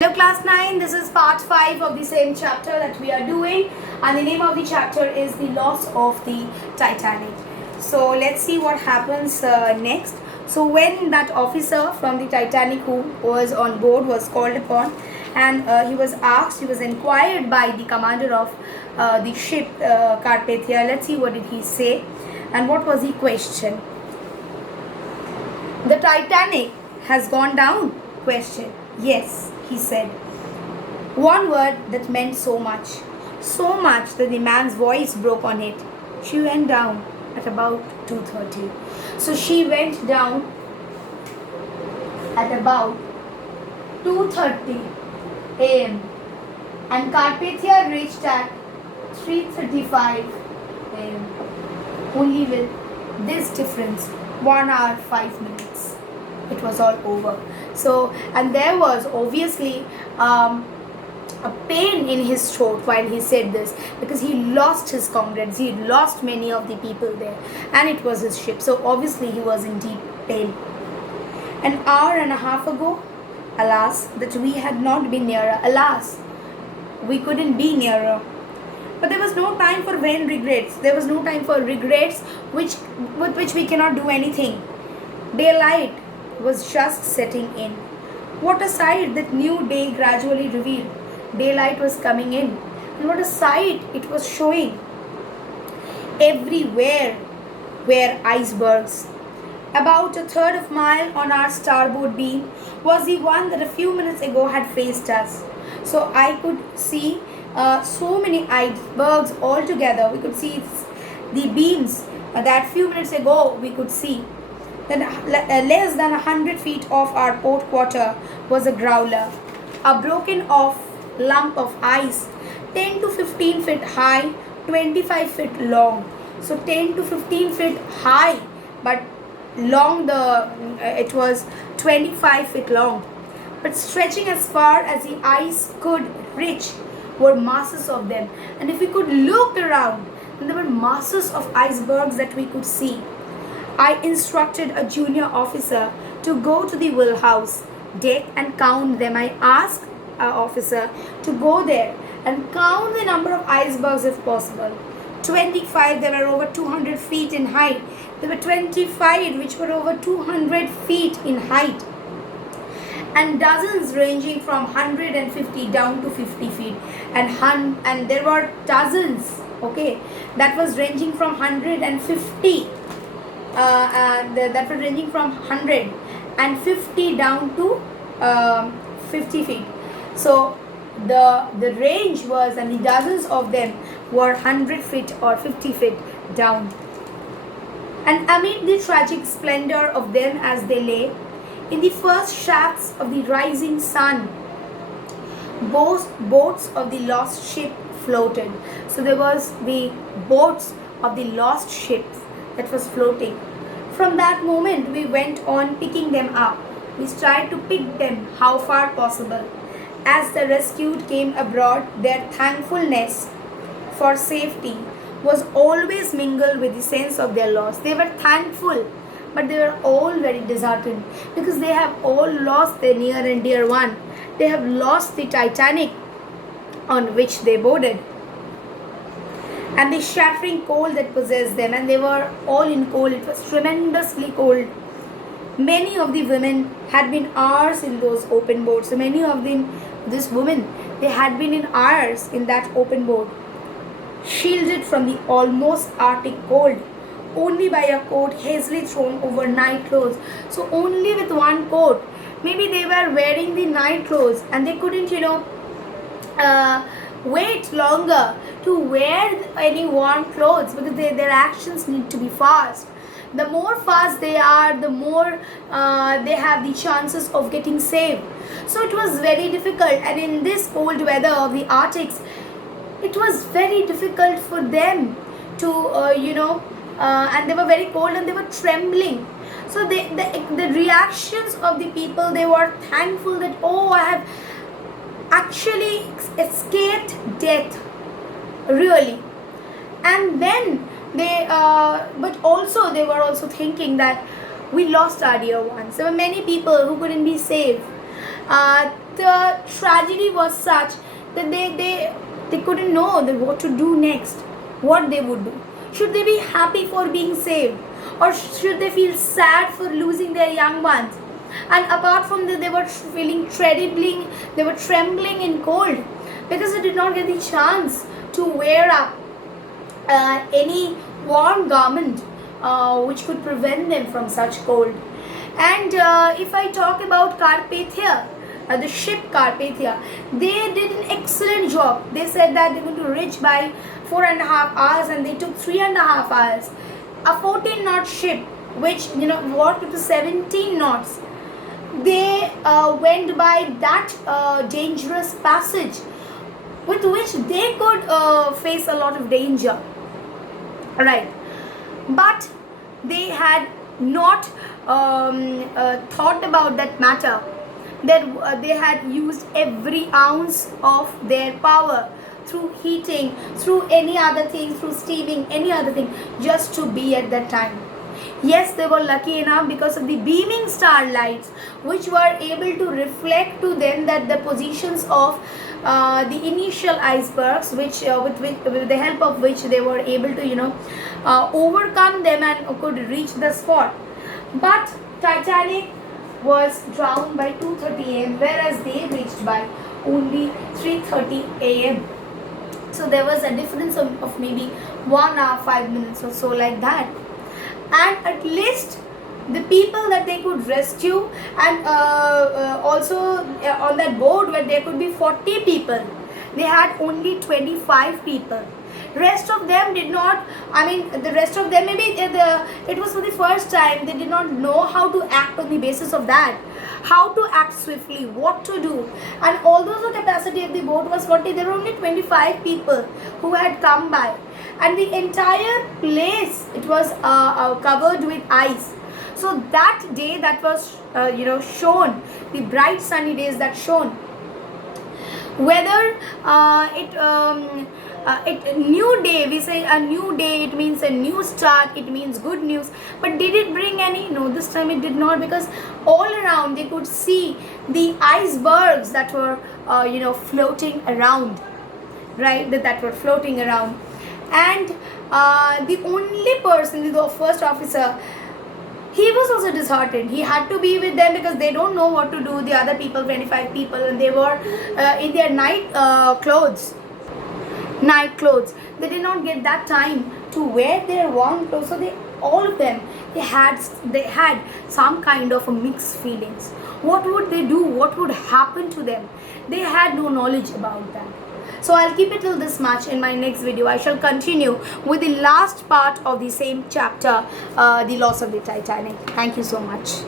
Hello class 9, this is part 5 of the same chapter that we are doing, and the name of the chapter is the loss of the Titanic. So let's see what happens next. So when that officer from the Titanic who was on board was called upon, and he was inquired by the commander of the ship Carpathia. Let's see what did he say and what was the question. The Titanic has gone down? Question. Yes, he said. One word that meant so much that the man's voice broke on it. She went down at about 2:30. So she went down at about 2:30 a.m. and Carpathia reached at 3:35 a.m. Only with this difference, 1 hour 5 minutes. It was all over. So, and there was obviously a pain in his throat while he said this, because he lost his comrades, he lost many of the people there, and it was his ship. So obviously he was in deep pain. An hour and a half ago, alas, that we had not been nearer. Alas, we couldn't be nearer. But there was no time for vain regrets. There was no time for regrets with which we cannot do anything. Daylight was just setting in. What a sight that new day gradually revealed. Daylight was coming in, and what a sight it was showing. Everywhere were icebergs. About a third of a mile on our starboard beam was the one that a few minutes ago had faced us. So I could see so many icebergs all together. We could see the beams that few minutes ago we could see. Then less than 100 feet off our port quarter was a growler, a broken off lump of ice, 10 to 15 feet high, 25 feet long. So 10 to 15 feet high, but long it was 25 feet long. But stretching as far as the ice could reach were masses of them. And if we could look around, then there were masses of icebergs that we could see. I instructed a junior officer to go to the wheelhouse deck and count them. I asked an officer to go there and count the number of icebergs if possible. 25, they were over 200 feet in height. There were 25 which were over 200 feet in height. And dozens ranging from 150 down to 50 feet. And there were dozens, okay, that was ranging from 150. That were ranging from 150 down to 50 feet. So the range was, and the dozens of them were 100 feet or 50 feet down. And amid the tragic splendor of them as they lay, in the first shafts of the rising sun, both boats of the lost ship floated. So there was the boats of the lost ships that was floating. From that moment, we went on picking them up. We tried to pick them how far possible. As the rescued came abroad, their thankfulness for safety was always mingled with the sense of their loss. They were thankful, but they were all very disheartened, because they have all lost their near and dear one. They have lost the Titanic on which they boarded, and the shattering cold that possessed them, and they were all in cold. It was tremendously cold. Many of the women had been hours in those open boats. So many of them, this woman, they had been in hours in that open boat, shielded from the almost Arctic cold only by a coat hastily thrown over night clothes. So only with one coat. Maybe they were wearing the night clothes and they couldn't, wait longer to wear any warm clothes, because their actions need to be fast. The more fast they are, the more they have the chances of getting saved. So it was very difficult, and in this cold weather of the Arctics, it was very difficult for them to and they were very cold and they were trembling. So the reactions of the people, they were thankful that, oh, I have actually escaped death, really. And then but also they were also thinking that we lost our dear ones. There were many people who couldn't be saved. the tragedy was such that they couldn't know that what to do next, what they would do. Should they be happy for being saved, or should they feel sad for losing their young ones? And apart from that, they were feeling they were trembling in cold because they did not get the chance to wear up any warm garment which could prevent them from such cold. And if I talk about Carpathia, the ship Carpathia, they did an excellent job. They said that they're going to reach by 4.5 hours, and they took 3.5 hours. A 14 knot ship, which worked to 17 knots, they went by that dangerous passage with which they could face a lot of danger. Right, but they had not thought about that matter, that they had used every ounce of their power through heating, through any other thing, through steaming, any other thing, just to be at that time. Yes, they were lucky enough because of the beaming starlights, which were able to reflect to them that the positions of the initial icebergs, which with the help of which they were able to overcome them and could reach the spot. But Titanic was drowned by 2:30 a.m., whereas they reached by only 3:30 a.m. So there was a difference of maybe 1 hour 5 minutes or so, like that. And at least the people that they could rescue, and also on that boat where there could be 40 people, they had only 25 people. Rest of them did not, the rest of them, maybe it was for the first time, they did not know how to act on the basis of that, how to act swiftly, what to do. And although the capacity of the boat was 40, there were only 25 people who had come by, and the entire place, it was covered with ice. So that day that was shown, the bright sunny days that shone, whether new day, we say a new day, it means a new start, it means good news. But did it bring any? No, this time it did not, because all around they could see the icebergs that were floating around, right, that were floating around. And the only person, the first officer, he was also disheartened. He had to be with them because they don't know what to do, the other people, 25 people, and they were in their night clothes. They did not get that time to wear their warm clothes. So all of them had some kind of a mixed feelings. What would they do? What would happen to them? They had no knowledge about that. So I'll keep it till this much. In my next video, I shall continue with the last part of the same chapter, the loss of the Titanic. Thank you so much.